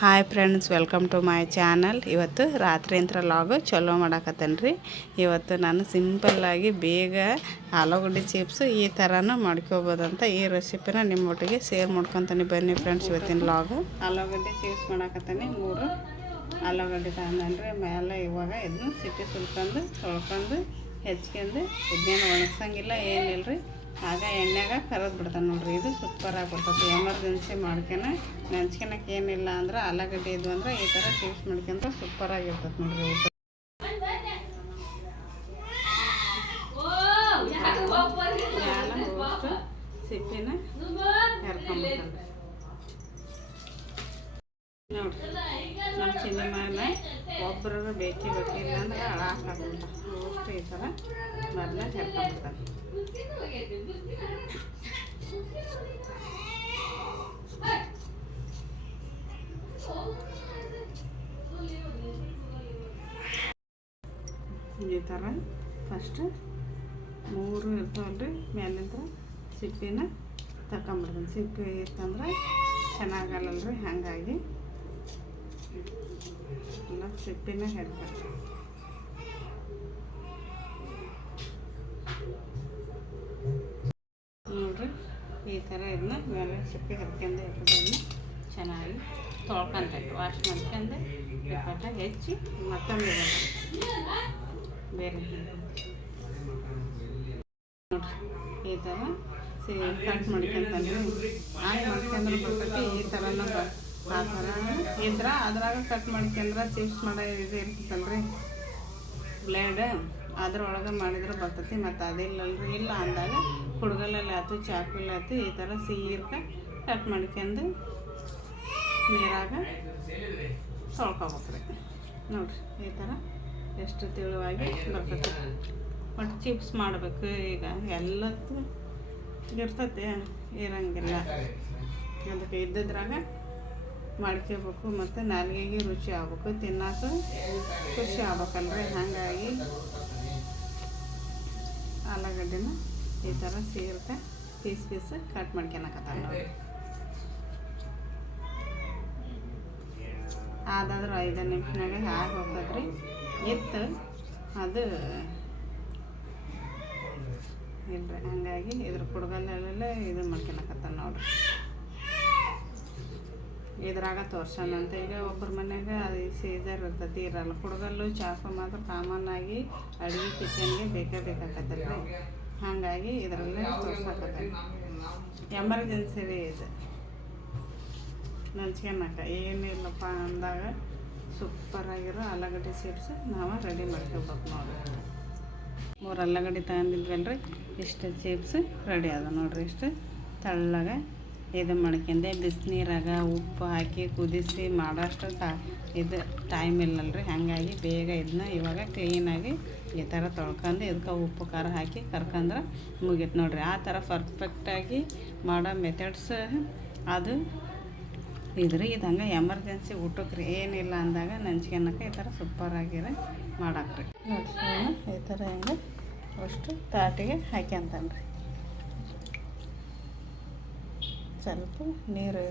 Hi friends welcome to my channel ಇವತ್ತು ರಾತ್ರಿ ಅಂತ ಲಾಗು ಚಲೋ ಮಾಡಾಕತ್ತೇನೆ ರೀ ಇವತ್ತು ನಾನು ಸಿಂಪಲ್ಲಾಗಿ ಬೇಗ ಆಲೂಗಡ್ಡೆ ಚಿಪ್ಸ್ ಈ ಥರನೂ ಮಾಡ್ಕೋಬೋದಂತ ಈ ರೆಸಿಪಿನ ನಿಮ್ಮ ಒಟ್ಟಿಗೆ ಶೇರ್ ಮಾಡ್ಕೊತಾನೆ ಬನ್ನಿ ಫ್ರೆಂಡ್ಸ್ ಇವತ್ತಿನ ಲಾಗು ಆಲೂಗಡ್ಡೆ ಚಿಪ್ಸ್ ಮಾಡಾಕತ್ತಾನೆ. ಮೂರು ಆಲೂಗಡ್ಡೆ ತಗೊಂಡ್ರೆ ಮೇಲೆ ಇವಾಗ ಇದನ್ನು ಸಿಟ್ಟಿ ಸುಲ್ಕೊಂಡು, ತೊಳ್ಕೊಂಡು, ಹೆಚ್ಕೊಂಡು ಇದನ್ನೇನು ಒಣಗ್ಸಂಗಿಲ್ಲ ಏನಿಲ್ಲ ರೀ ಆಗ ಎಣ್ಣೆಗೆ ಕರೆದು ಬಿಡ್ತಾನೆ ನೋಡ್ರಿ. ಇದು ಸೂಪರ್ ಬರ್ತೈತಿ ಎಮರ್ಜೆನ್ಸಿ ಮಾಡ್ಕೊನ ನೆಂಚ್ಕೊಳಕ್ಕೆ ಏನಿಲ್ಲ ಅಂದ್ರೆ ಆಲೂಗಡ್ಡೆ ಇದು ಅಂದ್ರೆ ಈ ಥರ ಚಿಪ್ಸ್ ಮಾಡ್ಕೊಂಡ್ರೆ ಸೂಪರ್ ಆಗಿರ್ತದೆ ನೋಡ್ರಿ ಊಟ. ನೋಡ್ರಿ ನಮ್ಮ ಸಿನಿಮಾನ ಒಬ್ಬರು ಬೇಕೇ ಬೇಕಿಲ್ಲ ಅಂದ್ರೆ ಹಾಳಾಗಲ್ಲ ಅಷ್ಟು ಈ ಥರ ಮೊದಲ ಹೇಳ್ಕೊಂಡ್ಬಿಡ್ತಾರೆ. ಈ ಥರ ಫಸ್ಟ್ ಮೂರು ಇರ್ತಾವಲ್ರಿ, ಮೇಲಿಂದ ಸಿಪ್ಪಿನ ತಗೊಂಬಿಡ್ತೀನಿ ಸಿಪ್ಪಿ ಇತ್ತಂದ್ರೆ ಚೆನ್ನಾಗಲ್ಲಲ್ರಿ, ಹಾಗಾಗಿ. ಎಲ್ಲ ಸಿಪ್ಪಿನ ಹೇಳ್ತಾರೆ ನೋಡ್ರಿ, ಈ ಥರ ಇದನ್ನ ಮೇಲೆ ಸಿಪ್ಪಿ ಹರ್ಕೊಂಡು ಎಪ್ಪದನ್ನು ಚೆನ್ನಾಗಿ ತೊಳ್ಕೊಂತ ವಾಶ್ ಮಾಡ್ಕೊಂಡು ಪಟ ಹೆಚ್ಚಿ ಮತ್ತೊಂದು ಬೇರೆ ನೋಡ್ರಿ, ಈ ಥರ ಕಟ್ ಮಾಡ್ಕೊಂತಂದ್ರೆ ಆಯ್ ಮಾಡ್ಕೊಂಡ್ರೆ ಈ ಥರನ ಇದ್ರೆ ಅದ್ರಾಗ ಕಟ್ ಮಾಡ್ಕೊಂಡ್ರೆ ಚಿಪ್ಸ್ ಮಾಡೋ ಇದು ಇರ್ತೈತಲ್ರಿ. ಬ್ಲೇಡ್ ಅದ್ರೊಳಗೆ ಮಾಡಿದ್ರೆ ಬರ್ತೈತಿ ಮತ್ತು ಅದಿಲ್ಲಲ್ರಿ ಇಲ್ಲ ಅಂದಾಗ ಕುಡ್ಗಲಲ್ಲಿ ಆಯ್ತು ಚಾಕುಲಿ ಆಯ್ತು ಈ ಥರ ಸೀರ್ಕ ಕಟ್ ಮಾಡ್ಕೊಂಡು ನೀರಾಗ ತೊಳ್ಕೊಬೇಕ್ರಿ. ನೋಡ್ರಿ ಈ ಥರ ಎಷ್ಟು ತಿಳುವಾಗಿ ಬರ್ತೈತಿ. ಮತ್ತು ಚಿಪ್ಸ್ ಮಾಡಬೇಕು ಈಗ ಎಲ್ಲತ್ತು ಇರ್ತೈತೆ ಇರಂಗಿಲ್ಲ. ಅದಕ್ಕೆ ಇದ್ದದ್ರಾಗ ಮಾಡ್ಕೋಬೇಕು ಮತ್ತು ನಾಲ್ಗೆಗೆ ರುಚಿ ಆಗ್ಬೇಕು. ತಿನ್ನಾಕ ಖುಷಿ ಆಗ್ಬೇಕಲ್ರಿ? ಹಾಗಾಗಿ ಆಲೂಗಡ್ಡೆನ ಈ ಥರ ಸೀರ್ಕ ಪೀಸ್ ಪೀಸ್ ಕಟ್ ಮಾಡ್ಕೊಳಕತ್ತಾರ ನೋಡಿ. ಅದಾದ್ರೆ ಐದು ನಿಮಿಷನಾಗ ಹಾಕಿ ಹೋಗ್ತದ್ರಿ. ಇತ್ತು ಅದು ಇಲ್ರಿ. ಹಾಗಾಗಿ ಇದ್ರ ಕುಡ್ಗಲ್ಲೆಲ್ಲ ಇದು ಮಾಡ್ಕೊಳಕತ್ತಾನ ನೋಡ್ರಿ. ಇದ್ರಾಗ ತೋರ್ಸೋಣ ಅಂತ ಈಗ ಒಬ್ಬರ ಮನ್ಯಾಗ ಅದು ಸೀಸರ್ ಇರ್ತೈತಿ, ಇರಲ್ಲ. ಕುಡ್ಗಲ್ಲು ಚಾಕು ಮಾತ್ರ ಕಾಮನ್ ಆಗಿ ಅಡುಗೆ ಕಿಚನ್ಗೆ ಬೇಕೇ ಬೇಕಾಕತ್ತಲ್ಲ ರೀ ಹಾಗಾಗಿ ಇದರಲ್ಲೇ ತೋರ್ಸಾಕತ್ತೀನಿ ಎಮರ್ಜೆನ್ಸಿ ರೀ ಇದು ನಂಚ್ಕೊಳಕ ಏನಿಲ್ಲಪ್ಪ ಅಂದಾಗ ಸೂಪರಾಗಿರೋ ಆಲೂಗಡ್ಡೆ ಚಿಪ್ಸ್ ನಾವು ರೆಡಿ ಮಾಡ್ಕೋಬೇಕು ನೋಡ್ರಿ. ಮೂರು ಆಲೂಗಡ್ಡೆ ರೀ ಇಷ್ಟು ಚಿಪ್ಸ್ ರೆಡಿ ಅದ ನೋಡ್ರಿ, ಇಷ್ಟು ತೆಳ್ಳಗೆ ಇದು ಮಾಡ್ಕೊಂಡೆ ಬಿಸಿನೀರಾಗ ಉಪ್ಪು ಹಾಕಿ ಕುದಿಸಿ ಮಾಡೋಷ್ಟು ತಾ ಇದು ಟೈಮ್ ಇಲ್ಲಲ್ರಿ. ಹಾಗಾಗಿ ಬೇಗ ಇದನ್ನ ಇವಾಗ ಕ್ಲೀನಾಗಿ ಈ ಥರ ತೊಳ್ಕೊಂಡು ಇದಕ್ಕೆ ಉಪ್ಪು ಖಾರ ಹಾಕಿ ಕರ್ಕಂದ್ರೆ ಮುಗೀತು ನೋಡ್ರಿ. ಆ ಥರ ಪರ್ಫೆಕ್ಟಾಗಿ ಮಾಡೋ ಮೆಥಡ್ಸ್ ಅದು. ಇದ್ರಿ, ಇದು ಹಂಗೆ ಎಮರ್ಜೆನ್ಸಿ ಊಟಕ್ಕೆ ರೀ ಏನಿಲ್ಲ ಅಂದಾಗ ನೆಂಚ್ಕೊಳಕ್ಕೆ ಈ ಥರ ಸೂಪರಾಗಿರೋ ಮಾಡಾಕ್ರಿ. ನೋಡ್ರಿ, ಈ ಥರ ಹಿಂಗೆ ಅಷ್ಟು ತಾಟಿಗೆ ಹಾಕ್ಯಂತಾನೆ ರೀ ಸ್ವಲ್ಪ ನೀರು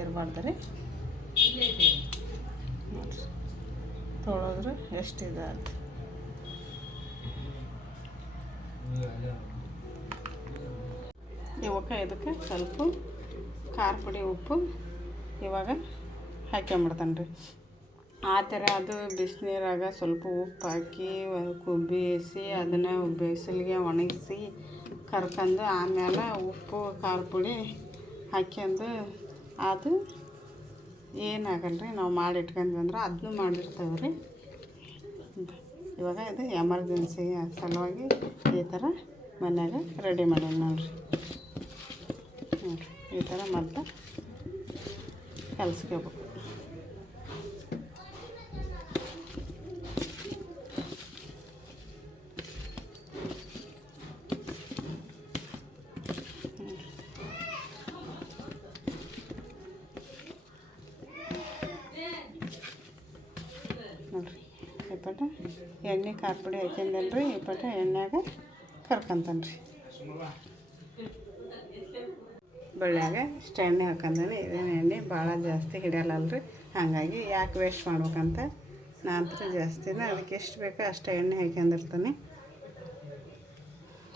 ಇರಬಾರ್ದು ರೀ ನೋಡ್ರಿ ತೊಳೆದ್ರೆ ಎಷ್ಟು ಇದಾದ ಇವಕ್ಕೆ ಇದಕ್ಕೆ ಸ್ವಲ್ಪ ಖಾರ ಪುಡಿ, ಉಪ್ಪು ಇವಾಗ ಹಾಕ್ಕೊಂಬಿಡ್ತಾನೆ ರೀ. ಆ ಥರ ಅದು ಬಿಸಿನೀರಾಗ ಸ್ವಲ್ಪ ಉಪ್ಪು ಹಾಕಿ ಬೇಯಿಸಿ ಅದನ್ನು ಬಿಸಿಲಿಗೆ ಒಣಗಿಸಿ, ಕರ್ಕೊಂಡು ಆಮೇಲೆ ಉಪ್ಪು, ಖಾರ ಪುಡಿ ಹಾಕ್ಯಂದು ಅದು ಏನಾಗಲ್ಲ ರೀ ನಾವು ಮಾಡಿ ಅದನ್ನು ಮಾಡಿರ್ತೇವೆ ರೀ ಇವಾಗ ಇದು ಎಮರ್ಜೆನ್ಸಿ ಸಲುವಾಗಿ ಈ ಥರ ಮನ್ಯಾಗ ರೆಡಿ ಮಾಡೋಣ ನೋಡಿರಿ. ನೋಡಿರಿ ಈ ಥರ ಮತ್ತೆ ಕಲಿಸ್ಕೋಬೇಕು. ಎಣ್ಣೆ ಖಾರ ಪುಡಿ ಹಾಕ್ಯಂದಲ್ರಿ ಈ ಪಟ ಎಣ್ಣೆಗೆ ಕರ್ಕೊಂತಾನೆ ರೀ ಬಳ್ಳ್ಯಾಗ ಇಷ್ಟು ಎಣ್ಣೆ ಹಾಕಂದ್ರೆ ಇದೇನು ಎಣ್ಣೆ ಭಾಳ ಜಾಸ್ತಿ ಹಿಡಿಯಲ್ಲಲ್ರಿ, ಹಾಗಾಗಿ ಯಾಕೆ ವೇಸ್ಟ್ ಮಾಡ್ಬೇಕಂತ ನಾನು ಜಾಸ್ತಿನ ಅದಕ್ಕೆ ಎಷ್ಟು ಬೇಕೋ ಅಷ್ಟು ಎಣ್ಣೆ ಹಾಕ್ಯಂದಿರ್ತಾನೆ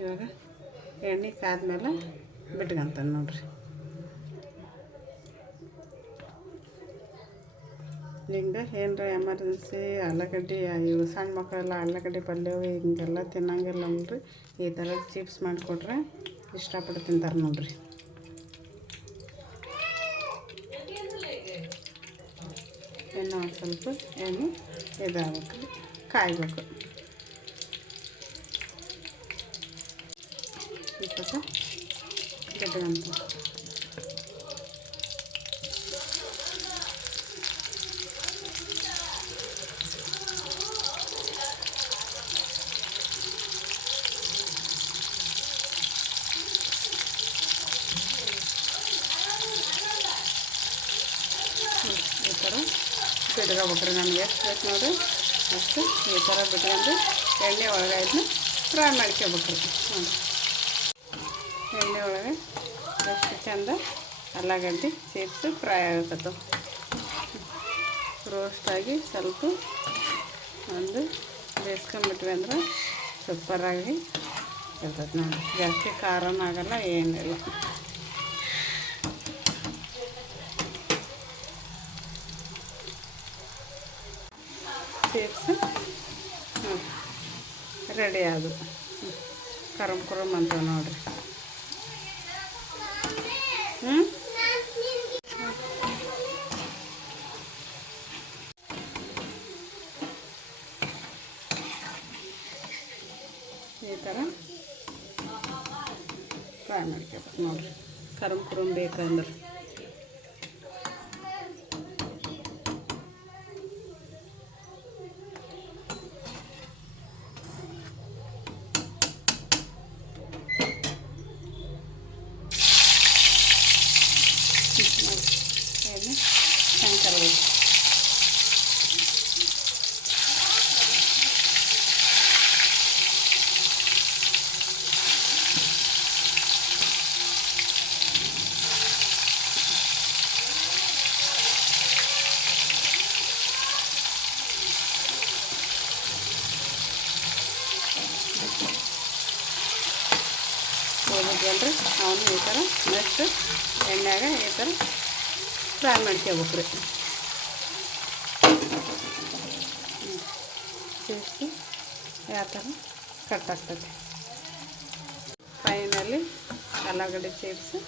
ಇವಾಗ ಎಣ್ಣೆ ಕಾದ್ಮೇಲೆ ಬಿಟ್ಕೊಂತಾನೆ ನೋಡ್ರಿ. ಹಿಂಗೆ ಏನರ ಎಮರ್ಜೆನ್ಸಿ ಆಲೂಗಡ್ಡೆ ಇವು ಸಣ್ಣ ಮಕ್ಕಳೆಲ್ಲ ಆಲೂಗಡ್ಡೆ ಪಲ್ಯವು ಹಿಂಗೆಲ್ಲ ತಿನ್ನಂಗಿಲ್ಲ ನೋಡ್ರಿ. ಈ ಥರ ಚಿಪ್ಸ್ ಮಾಡಿಕೊಟ್ರೆ ಇಷ್ಟಪಟ್ಟು ತಿಂತಾರೆ ನೋಡ್ರಿ. ಇನ್ನು ಒಂದು ಸ್ವಲ್ಪ ಏನು ಇದಾಗಬೇಕು. ಕಾಯಬೇಕು. ಇಪ್ಪತ್ತು ಗಡ್ಡೆ ಈ ಥರ ಬಿಟ್ಕೋಬೇಕ್ರಿ ನಮ್ಗೆ ಎಷ್ಟು ಬೇಕು ನೋಡಿ? ಅಷ್ಟು ಈ ಥರ ಬಿಟ್ಕೊಂಡು ಎಣ್ಣೆ ಒಳಗೆ ಇದನ್ನ ಫ್ರೈ ಮಾಡ್ಕೋಬೇಕ್ರಿ. ನೋಡಿ ಎಣ್ಣೆ ಒಳಗೆ ಎಷ್ಟು ಚಂದ ಅಲ್ಲಾಗಡ್ಡಿ ಚಿಪ್ಸ್ ಫ್ರೈ ಆಗತ್ತವ ರೋಸ್ಟಾಗಿ ಸ್ವಲ್ಪ ಒಂದು ಬೇಯಿಸ್ಕೊಂಡ್ಬಿಟ್ವಿ ಅಂದ್ರೆ ಸೂಪರಾಗಿ ಇರ್ತೈತೆ ನೋಡಿ. ಜಾಸ್ತಿ ಖಾರನೂ ಆಗಲ್ಲ ಏನಿಲ್ಲ ಚಿಪ್ಸ್ ರೆಡಿ ಅದು ಕರಮ್ ಕುರಮ್ ಅಂತ ನೋಡ್ರಿ. ಹ್ಞೂ ಈ ಥರ ಫ್ರೈ ಮಾಡ್ಕೋಬೇಕು ನೋಡ್ರಿ. ಕರಮ್ ಕುರಮ್ ಬೇಕಂದ್ರೆ. ಎಣ್ಣೆ ಶಂಕರ ಹೋಗಿದ್ವಲ್ರಿ ಅವನು ಈ ಥರ ನೆಕ್ಸ್ಟ್ ಎಣ್ಣೆಯಾಗ ಈ ಥರ ಫ್ರೈ ಮಾಡ್ಕೋಬೇಕ್ರಿ ಸೇರಿಸಿ ಯಾವ ಥರ? ಕಟ್ ಆಗ್ತದೆ. ಫೈನಲಿ ಆಲೂಗಡ್ಡೆ ಸೇರಿಸಿ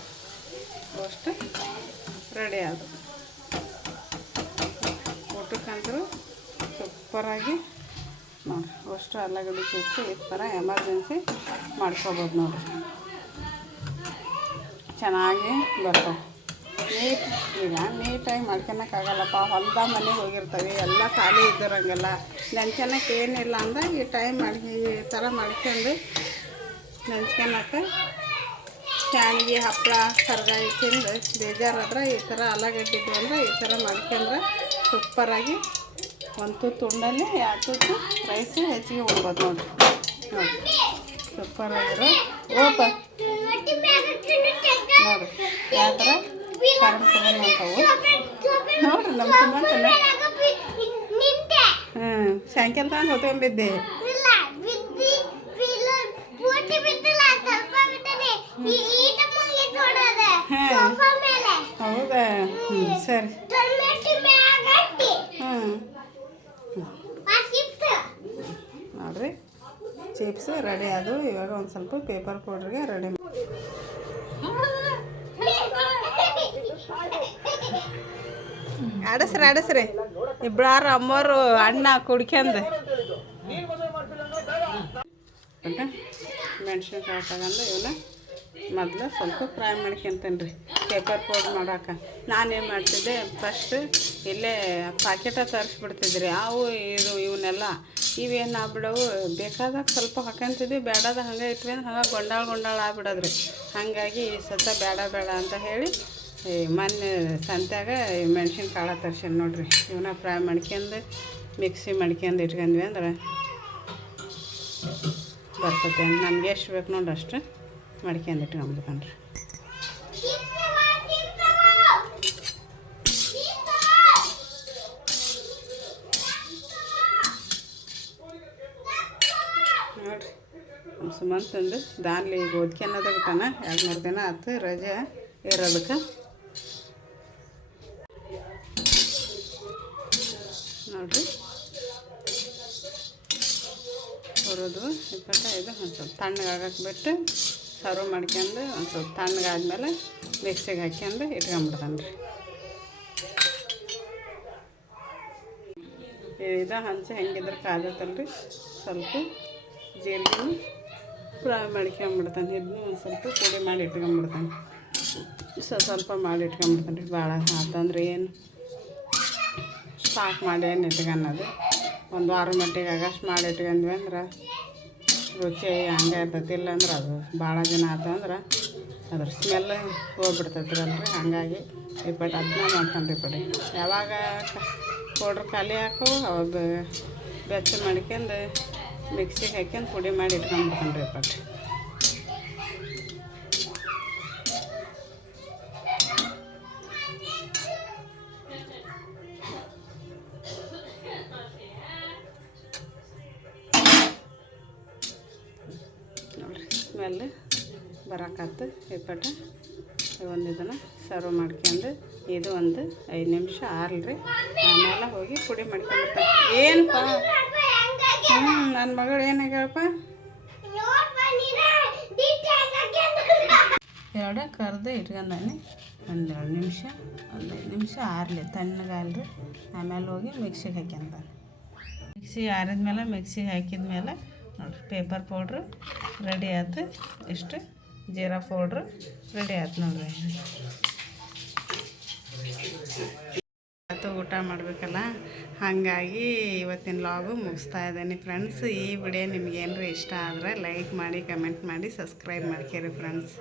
ಅಷ್ಟು ರೆಡಿ ಆದವು ಊಟಕ್ಕಂತೂ ಸೂಪರಾಗಿ ನೋಡಿ ಅಷ್ಟು ಆಲೂಗಡ್ಡೆ ಚಿಪ್ಸ್ ಈ ಥರ ಎಮರ್ಜೆನ್ಸಿ ಮಾಡ್ಕೊಬೋದು ನೋಡಿ. ಚೆನ್ನಾಗಿ ಬರ್ತಾವೆ. ನೀಟ್ ಈಗ ನೀಟಾಗಿ ಮಾಡ್ಕೊಳಕ್ಕಾಗಲ್ಲಪ್ಪ ಹೊಲ್ದ ಮನೆಗೆ ಹೋಗಿರ್ತವೆ, ಎಲ್ಲ ಖಾಲಿ ಇದ್ದಿರಂಗಿಲ್ಲ. ನೆಂಚ್ಕೊಳಕ್ಕೆ ಏನಿಲ್ಲ ಅಂದ್ರೆ ಈ ಟೈಮ್ ಮಾಡಿ, ಈ ಥರ ಮಾಡ್ಕೊಂಡು ನೆನ್ಸ್ಕೊಳಕ್ಕೆ ಶಾವಿಗೆ ಹಪ್ಪಳ ಕರ್ಗಾಯಿ ತಿಂದು ಬೇಜಾರಾದ್ರೆ ಈ ಥರ ಆಲೂಗಡ್ಡಿದ್ದು ಅಂದರೆ ಈ ಥರ ಮಾಡ್ಕೊಂಡ್ರೆ ಸೂಪರಾಗಿ ಒಂದು ತುತ್ತು ಉಂಡಲ್ಲಿ, ಎರಡು ತುತ್ತು ರೈಸು ಹೆಚ್ಚಿಗೆ ಉಣ್ಬೋದು ನೋಡಿರಿ. ನೋಡಿ ಸೂಪರಾಗಿರೋ ಓಪ ನೋಡಿರಿ. ಯಾವ ಥರ ಕರ್ಮ್ ಕರ್ಮ್ ಅಂತವು ನೋಡ್ರಿ, ನಮ್ಮ ಸುಮಂತನ ಹ್ಞೂ ಸಾಯಂಕಾಲ ತನಕ ಹೊತ್ಕೊಂಬಿದ್ದೆ ಹೌದಾ? ಹ್ಞೂ ಸರಿ. ನೋಡ್ರಿ ಚಿಪ್ಸ್ ರೆಡಿ ಅದು ಇವಾಗ ಒಂದು ಸ್ವಲ್ಪ ಪೇಪರ್ ಪೌಡ್ರಿಗೆ ರೆಡಿ ಆಡಸ್ರಿ ಆಡಸ್ರಿ. ಇಬ್ಬಾರ ಅಮ್ಮರು ಅಣ್ಣ ಕುಡ್ಕೊಂಡ್ ಮೆಣಸಿನ್ಕಾಯಿ ತಗೊಂಡು ಇವನ್ನ ಮೊದಲು ಸ್ವಲ್ಪ ಫ್ರೈ ಮಾಡ್ಕೊಂತೇನೆ ರೀ ಪೇಪರ್ ಪೌಡ್ರ್ ಮಾಡೋಕೆ. ನಾನೇನು ಮಾಡ್ತಿದ್ದೆ ಫಸ್ಟ್ ಇಲ್ಲೇ ಪ್ಯಾಕೆಟ ತರಿಸ್ಬಿಡ್ತಿದ್ರಿ. ಅವು, ಇದು, ಇವನ್ನೆಲ್ಲ ಇವೇನು ಆಗ್ಬಿಡವು? ಬೇಕಾದಾಗ ಸ್ವಲ್ಪ ಹಾಕೊಂತಿದ್ವಿ ಬೇಡದ ಹಂಗೆ ಇಟ್ವಿ ಅಂದ್ರೆ ಹಂಗೆ ಗೊಂಡಾಳ ಗೊಂಡಾಳ ಆಗ್ಬಿಡೋದ್ರಿ. ಹಾಗಾಗಿ ಈ ಸತ ಬೇಡ ಬೇಡ ಅಂತ ಹೇಳಿ ಈ ಮೊನ್ನೆ ಸಂತ್ಯಾಗ ಮೆಣ್ಸಿನ ಕಾಳು ತರ್ಸೇನೆ ನೋಡಿರಿ. ಇವನ್ನ ಫ್ರೈ ಮಾಡ್ಕೊಂಡು ಮಿಕ್ಸಿ ಮಾಡ್ಕೊಂಡು ಇಟ್ಕೊಂಡ್ವಿ ಅಂದ್ರೆ ಬರ್ತತೆ. ನಮ್ಗೆ ಎಷ್ಟು ಬೇಕು ನೋಡ್ರಿ ಅಷ್ಟು ಮಾಡ್ಕೊಂಡು ಇಟ್ಕೊಂಡ್ಬಿಡ್ತಾನ್ರಿ ನೋಡಿರಿ ಸುಮಂತಂದು ದಾನ್ಲಿ ಈಗ ಓದ್ಕೊಂಡೋದ ಬಿಟ್ಟಾನ. ಎರಡು ಮೂರು ದಿನ ಆಯ್ತು ರಜೆ ಇರೋದಕ್ಕೆ. ನೋಡ್ರಿ. ಹುರಿದು ಇಪ್ಪತ್ತ ಇದು ಒಂದು ಸ್ವಲ್ಪ ತಣ್ಣಗಾಗಕ್ಕೆ ಬಿಟ್ಟು ಸರ್ವ್ ಮಾಡ್ಕೊಂಡು ಒಂದು ಸ್ವಲ್ಪ ತಣ್ಣಗಾದ್ಮೇಲೆ ಮಿಕ್ಸಿಗೆ ಹಾಕ್ಯಂಡು ಇಟ್ಕೊಂಬಿಡ್ತಾನೆ ರೀ ಇದು ಹಂಚೆ ಹೆಂಗಿದ್ರೆ ಕಾದತ್ತಲ್ಲ ಸ್ವಲ್ಪ ಜೀರಿಗೆ ಫ್ರೈ ಮಾಡ್ಕೊಂಬಿಡ್ತಾನೆ ಇದನ್ನು ಒಂದು ಸ್ವಲ್ಪ ಪುಡಿ ಮಾಡಿ ಇಟ್ಕೊಂಬಿಡ್ತಾನೆ. ಸ್ವಲ್ಪ ಮಾಡಿ ಇಟ್ಕೊಂಬಿಡ್ತಾನೆ ರೀ ಭಾಳ ಆತಂದ್ರೆ ಏನು ಸ್ಟಾಕ್ ಮಾಡಿ ಏನು ಇಟ್ಕೊಳೋದು ಒಂದು ವಾರ ಮಟ್ಟಿಗೆ ಆಗಷ್ಟು ಮಾಡಿ ಇಟ್ಕೊಂಡ್ವಿ ಅಂದ್ರೆ ರುಚಿ ಹಂಗೆ ಇರ್ತೈತಿ ಅಂದ್ರೆ ಅದು ಭಾಳ ದಿನ ಆತಂದ್ರೆ ಅದ್ರ ಸ್ಮೆಲ್ ಹೋಗ್ಬಿಡ್ತೈತಿ ಅಲ್ರಿ. ಹಾಗಾಗಿ ಇಪ್ಪಟ್ಟು ಅದನ್ನ ಮಾಡ್ಕೊಂಡ್ರಿ ಪಡಿ. ಯಾವಾಗ ಪೌಡ್ರ್ ಖಾಲಿ ಹಾಕು, ಅವಾಗ ಬೆಚ್ಚ ಮಾಡ್ಕೊಂಡು ಮಿಕ್ಸಿಗೆ ಹಾಕ್ಯಂಡು ಪುಡಿ ಮಾಡಿ ಇಟ್ಕೊಂಡ್ಬಿಡ್ತಾನೆ ರೀ ಬರಕತ್ತು ಇಪ್ಪಟ್ಟು ಒಂದು ಇದನ್ನು ಸರ್ವ್ ಮಾಡ್ಕೊಂಡು ಇದು ಒಂದು ಐದು ನಿಮಿಷ ಆರಲ್ರಿ. ಆಮೇಲೆ ಹೋಗಿ ಪುಡಿ ಮಾಡ್ಕೊಂಡ್ಬಿಡ್ತಾರೆ ಏನಪ್ಪ? ಹ್ಞೂ ನನ್ನ ಮಗಳು ಏನಾಗ್ಯಾಳಪ್ಪ ಎರಡು ಕರ್ದು ಒಂದು ಎರಡು ನಿಮಿಷ, ಒಂದು ಐದು ನಿಮಿಷ ಆರಲಿ ತಣ್ಣಗಾಲ್ರಿ ಆಮೇಲೆ ಹೋಗಿ ಮಿಕ್ಸಿಗೆ ಹಾಕ್ಯಂತಾನೆ ಮಿಕ್ಸಿಗೆ ಆರಿದ್ಮೇಲೆ, ಮಿಕ್ಸಿಗೆ ಹಾಕಿದ್ಮೇಲೆ ನೋಡಿರಿ ಪೇಪರ್ ಪೌಡ್ರು ರೆಡಿ ಆಯ್ತು ಇಷ್ಟು. ಜೀರಾ ಪೌಡ್ರ್ ರೆಡಿ ಆಯ್ತು ನೋಡ್ರಿ. ಆಯ್ತು ಊಟ ಮಾಡಬೇಕಲ್ಲ, ಹಾಗಾಗಿ ಇವತ್ತಿನ ಲಾಗು ಮುಗಿಸ್ತಾ ಇದ್ದೀನಿ ಫ್ರೆಂಡ್ಸ್ ಈ ವಿಡಿಯೋ ನಿಮ್ಗೆ ಏನಾರ ಇಷ್ಟ ಆದರೆ ಲೈಕ್ ಮಾಡಿ ಕಮೆಂಟ್ ಮಾಡಿ ಸಬ್ಸ್ಕ್ರೈಬ್ ಮಾಡ್ಕೇರಿ ಫ್ರೆಂಡ್ಸ್